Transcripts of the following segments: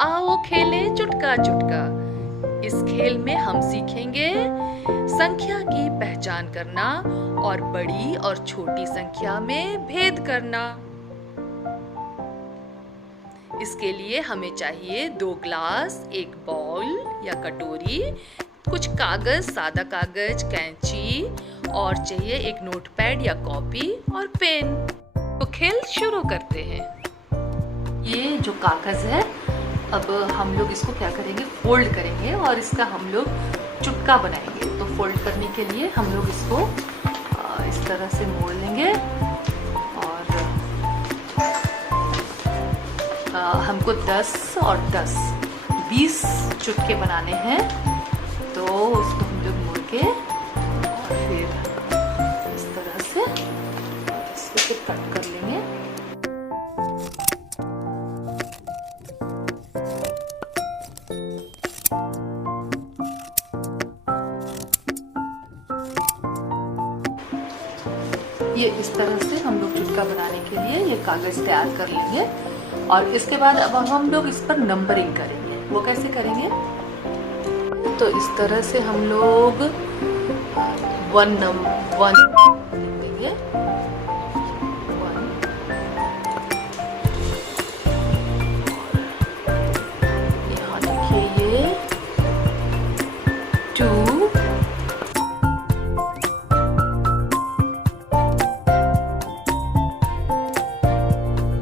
आओ खेले चुटका चुटका। इस खेल में हम सीखेंगे संख्या की पहचान करना और बड़ी और छोटी संख्या में भेद करना। इसके लिए हमें चाहिए 2 ग्लास, एक बाउल या कटोरी, कुछ कागज, सादा कागज, कैंची और चाहिए एक नोटपैड या कॉपी और पेन। तो खेल शुरू करते हैं। ये जो कागज है, अब हम लोग इसको क्या करेंगे, फोल्ड करेंगे और इसका हम लोग चुटका बनाएंगे। तो फोल्ड करने के लिए हम लोग इसको इस तरह से मोड़ लेंगे और हमको 10 और 10 20 चुटके बनाने हैं। तो उसको हम लोग मोड़ के और फिर इस तरह से इसको कट कर लेंगे। ये इस तरह से हम लोग चुटका बनाने के लिए ये कागज तैयार कर लेंगे और इसके बाद अब हम लोग इस पर नंबरिंग करेंगे। वो कैसे करेंगे, तो इस तरह से हम लोग 1 देंगे, 1 यहाँ देखिए ये 2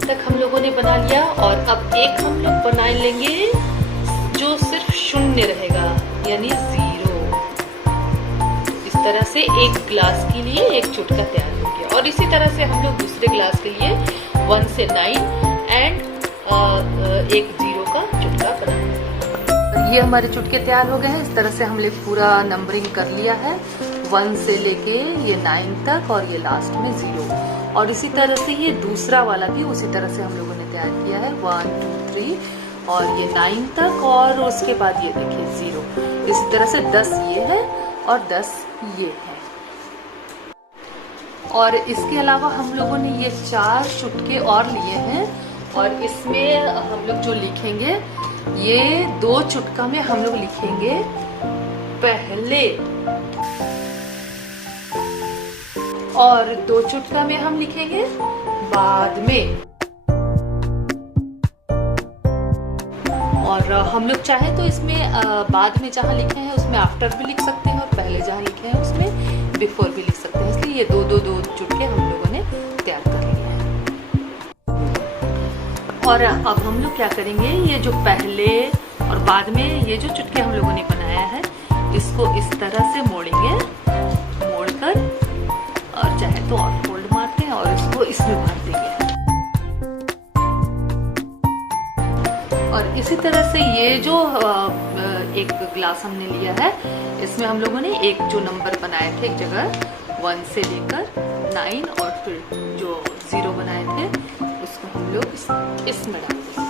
तक हम लोगों ने बना लिया। और अब एक हम लोग बना लेंगे जो सिर्फ शून्य रहेगा, यानी 0। इस तरह से एक ग्लास के लिए एक चुटका तैयार हो गया। और इसी तरह से हम लोग दूसरे ग्लास के लिए 1 से 9 एंड एक 0 का चुटका बनाएंगे। ये हमारे चुटके तैयार हो गए हैं। इस तरह से हमने पूरा नंबरिंग कर लिया है, 1 से लेके ये 9 तक और ये लास्ट में 0। और इसी तरह से ये दूसरा वाला भी उसी तरह से हम लोगों ने तैयार किया है, 1 2 3 और ये 9 तक और उसके बाद ये देखिए 0। इसी तरह से 10 ये है और 10 ये है। और इसके अलावा हम लोगों ने ये 4 चुटके और लिए हैं और इसमें हम लोग जो लिखेंगे, ये 2 चुटका में हम लोग लिखेंगे पहले और 2 चुटका में हम लिखेंगे बाद में। और हम लोग चाहे तो इसमें बाद में जहाँ लिखे हैं उसमें आफ्टर भी लिख सकते हैं और पहले जहाँ लिखे हैं उसमें बिफोर भी लिख सकते हैं। इसलिए ये 2 चुटके हम लोगों ने तैयार कर लिए हैं। और अब हम लोग क्या करेंगे, ये जो पहले और बाद में ये जो चुटके हम लोगों ने बनाया है, इसको इस तरह से मोड़ेंगे, मोड़कर और चाहे तो और फोल्ड मारते हैं और इसको इसमें भर देंगे। और इसी तरह से ये जो एक ग्लास हमने लिया है, इसमें हम लोगों ने एक जो नंबर बनाए थे एक जगह 1 से लेकर 9 और फिर जो 0 बनाए थे उसको हम लोग इसमें डाल देंगे।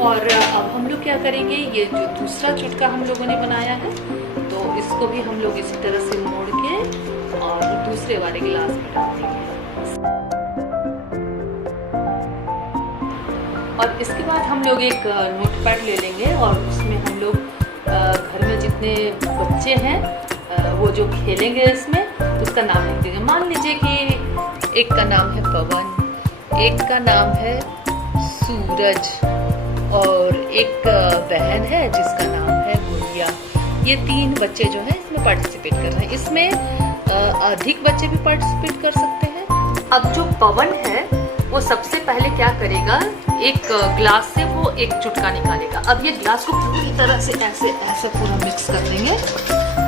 और अब हम लोग क्या करेंगे, ये जो दूसरा चुटका हम लोगों ने बनाया है, तो इसको भी हम लोग इसी तरह से मोड़ के और दूसरे वाले गिलास में डाल देंगे। और इसके बाद हम लोग एक नोटपैड ले लेंगे और उसमें हम लोग घर में जितने बच्चे हैं वो जो खेलेंगे इसमें, तो उसका नाम लिख देंगे। मान लीजिए कि एक का नाम है पवन, एक का नाम है सूरज और एक बहन है जिसका नाम है गुड़िया। ये 3 बच्चे जो हैं इसमें पार्टिसिपेट कर रहे हैं। इसमें अधिक बच्चे भी पार्टिसिपेट कर सकते हैं। अब जो पवन है वो सबसे पहले क्या करेगा, एक ग्लास से वो एक चुटका निकालेगा। अब ये ग्लास को पूरी तरह से ऐसे ऐसे पूरा मिक्स कर देंगे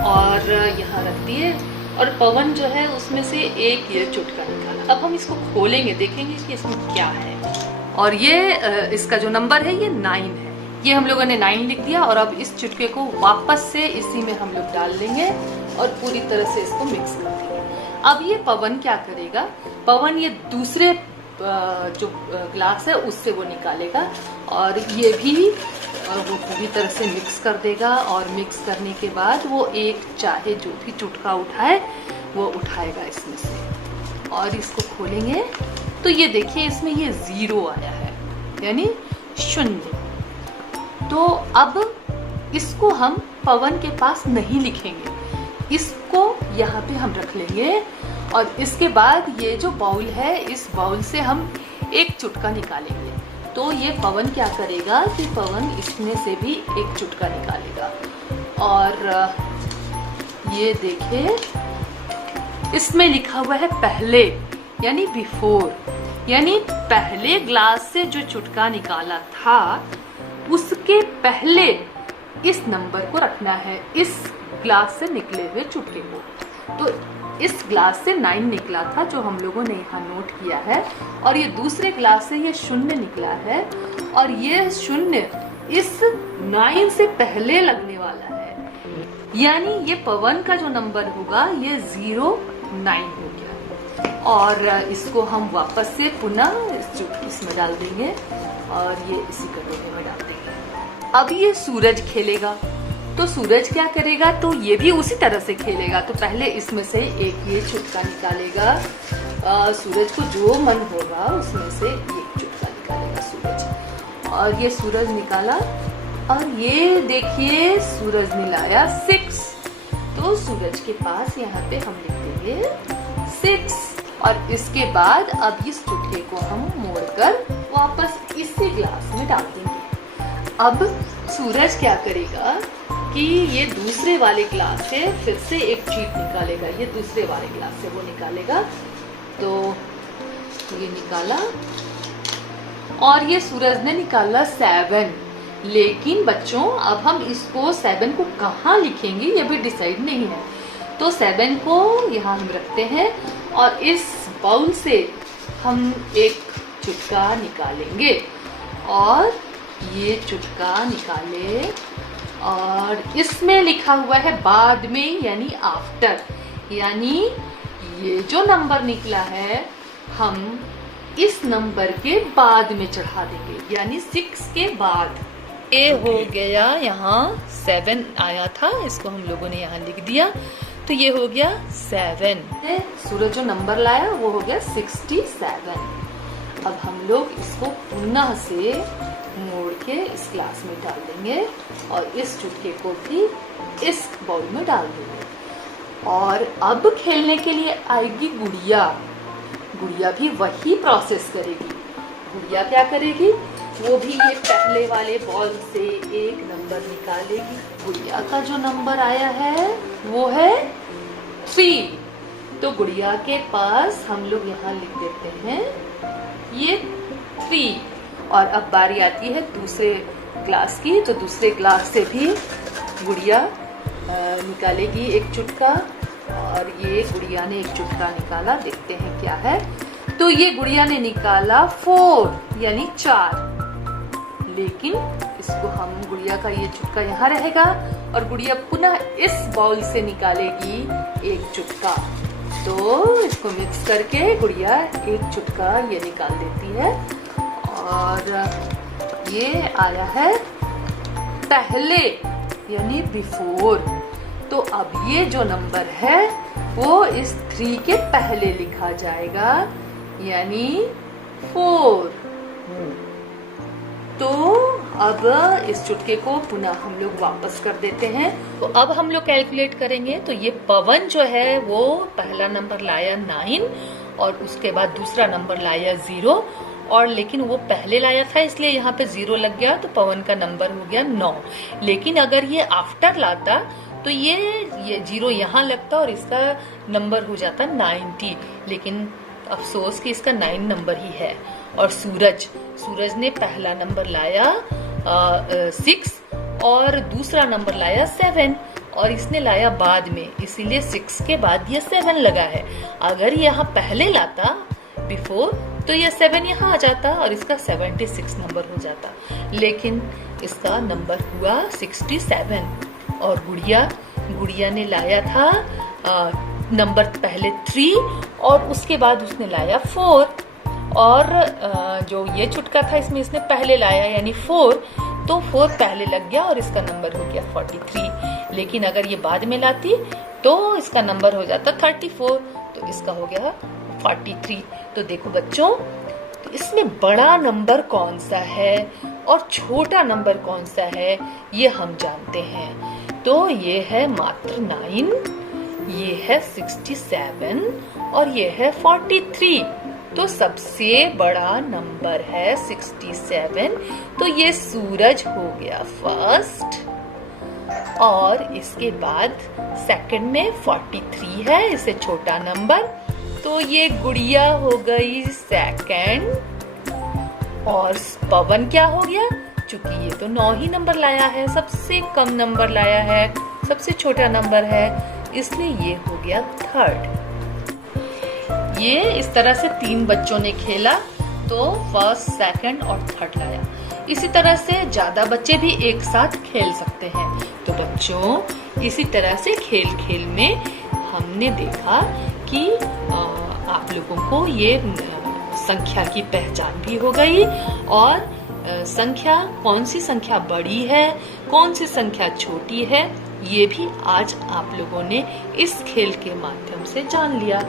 और यहाँ रख दिए। और पवन जो है उसमें से एक ये चुटका निकाला। अब हम इसको खोलेंगे, देखेंगे कि इसमें क्या है। और ये इसका जो नंबर है ये 9 है। ये हम लोगों ने 9 लिख दिया। और अब इस चुटके को वापस से इसी में हम लोग डाल देंगे और पूरी तरह से इसको मिक्स कर देंगे। अब ये पवन क्या करेगा, पवन ये दूसरे जो ग्लास है उससे वो निकालेगा और ये भी वो पूरी तरह से मिक्स कर देगा। और मिक्स करने के बाद वो एक चाहे जो भी चुटका उठाए वो उठाएगा इसमें से। और इसको खोलेंगे तो ये देखिए इसमें ये 0 आया है, यानी 0। तो अब इसको हम पवन के पास नहीं लिखेंगे, इसको यहाँ पे हम रख लेंगे। और इसके बाद ये जो बाउल है, इस बाउल से हम एक चुटका निकालेंगे। तो ये पवन क्या करेगा कि पवन इसमें से भी एक चुटका निकालेगा। और ये देखिए इसमें लिखा हुआ है पहले, यानी बिफोर, यानी पहले ग्लास से जो चुटका निकाला था उसके पहले इस नंबर को रखना है, इस ग्लास से निकले हुए चुटके को। तो इस ग्लास से 9 निकला था जो हम लोगों ने यहाँ नोट किया है, और ये दूसरे ग्लास से ये 0 निकला है, और ये 0 इस 9 से पहले लगने वाला है, यानी ये पवन का जो नंबर होगा ये 09 हो गया। और इसको हम वापस से पुनः इसमें डाल देंगे और ये इसी कटोरे में डाल देंगे। अब ये सूरज खेलेगा, तो सूरज क्या करेगा, तो ये भी उसी तरह से खेलेगा। तो पहले इसमें से एक ये चुटका निकालेगा, सूरज को जो मन होगा उसमें से एक चुटका निकालेगा सूरज। और ये सूरज निकाला, और ये देखिए सूरज ने लाया 6। तो सूरज के पास यहाँ पे हम लिख देंगे 6। और इसके बाद अब इस चुटके को हम मोड़कर वापस इसी ग्लास में डाल देंगे। अब सूरज क्या करेगा कि ये दूसरे वाले ग्लास से फिर से एक चीट निकालेगा, ये दूसरे वाले ग्लास से वो निकालेगा। तो ये निकाला, और ये सूरज ने निकाला 7। लेकिन बच्चों अब हम इसको 7 को कहाँ लिखेंगे ये भी डिसाइड नहीं है। तो 7 को यहाँ हम रखते हैं, और इस बाउल से हम एक चुटका निकालेंगे, और ये चुटका निकाले, और इसमें लिखा हुआ है बाद में, यानी आफ्टर, यानी ये जो नंबर निकला है हम इस नंबर के बाद में चढ़ा देंगे, यानी 6 के बाद। ये हो गया, यहाँ 7 आया था, इसको हम लोगों ने यहाँ लिख दिया, तो ये हो गया 7। सूरज जो नंबर लाया वो हो गया 67। अब हम लोग इसको पुनः से मोड़ के इस ग्लास में डाल देंगे, और इस चुटके को भी इस बाउल में डाल देंगे। और अब खेलने के लिए आएगी गुड़िया। गुड़िया भी वही प्रोसेस करेगी। गुड़िया क्या करेगी, वो भी ये पहले वाले बॉल से एक नंबर निकालेगी। गुड़िया का जो नंबर आया है वो है 3। तो गुड़िया के पास हम लोग यहाँ लिख देते हैं ये 3। और अब बारी आती है दूसरे ग्लास की, तो दूसरे ग्लास से भी गुड़िया निकालेगी एक चुटका, और ये गुड़िया ने एक चुटका निकाला, देखते हैं क्या है। तो ये गुड़िया ने निकाला 4, यानी 4। लेकिन इसको हम, गुड़िया का ये चुटका यहाँ रहेगा, और गुड़िया पुनः इस बाउल से निकालेगी एक चुटका। तो इसको मिक्स करके गुड़िया एक चुटका ये निकाल देती है, और ये आया है पहले, यानी बिफोर। तो अब ये जो नंबर है वो इस 3 के पहले लिखा जाएगा, यानी 4। तो अब इस चुटके को पुनः हम लोग वापस कर देते हैं। तो अब हम लोग कैलकुलेट करेंगे। तो ये पवन जो है वो पहला नंबर लाया 9, और उसके बाद दूसरा नंबर लाया 0, और लेकिन वो पहले लाया था इसलिए यहाँ पे 0 लग गया, तो पवन का नंबर हो गया 9। लेकिन अगर ये आफ्टर लाता तो ये 0 यहाँ लगता और इसका नंबर हो जाता 90। लेकिन अफसोस कि इसका 9 नंबर ही है। और सूरज ने पहला नंबर लाया 6 और दूसरा नंबर लाया 7, और इसने लाया बाद में, इसीलिए 6 के बाद ये 7 लगा है। अगर यहाँ पहले लाता बिफोर तो ये 7 यहाँ आ जाता और इसका 76 नंबर हो जाता, लेकिन इसका नंबर हुआ 67। और गुड़िया ने लाया था नंबर पहले 3 और उसके बाद उसने लाया 4, और जो ये चुटका था इसमें इसने पहले लाया यानी 4, तो 4 पहले लग गया और इसका नंबर हो गया 43। लेकिन अगर ये बाद में लाती तो इसका नंबर हो जाता 34, तो इसका हो गया 43। तो देखो बच्चों, तो इसमें बड़ा नंबर कौन सा है और छोटा नंबर कौन सा है ये हम जानते हैं। तो ये है मात्र 9, ये है 67 और ये है 43। तो सबसे बड़ा नंबर है 67, तो ये सूरज हो गया फर्स्ट। और इसके बाद सेकंड में 43 है, इससे छोटा नंबर, तो ये गुड़िया हो गई सेकंड। और पवन क्या हो गया, चूंकि ये तो 9 ही नंबर लाया है, सबसे कम नंबर लाया है, सबसे छोटा नंबर है, इसलिए ये हो गया थर्ड। ये इस तरह से 3 बच्चों ने खेला तो फर्स्ट, सेकंड और थर्ड लाया। इसी तरह से ज्यादा बच्चे भी एक साथ खेल सकते हैं। तो बच्चों, इसी तरह से खेल खेल में हमने देखा कि आप लोगों को ये संख्या की पहचान भी हो गई और संख्या, कौन सी संख्या बड़ी है, कौन सी संख्या छोटी है, ये भी आज आप लोगों ने इस खेल के माध्यम से जान लिया।